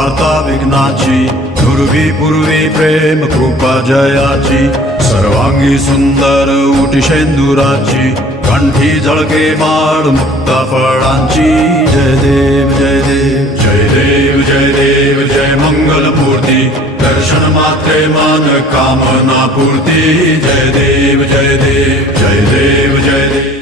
वार्ता विघ्नाची, दुर्वी पूर्वी प्रेम कृपा जयाची, सर्वांगी सुंदर उटी शेंदुराची, कंठी झळके माळ मुक्ता फळांची. जय देव जय देव जय देव जय देव जय मंगल मूर्ती, दर्शन मात्रे मन कामना पूर्ती. जय देव जय देव जय देव जय देव.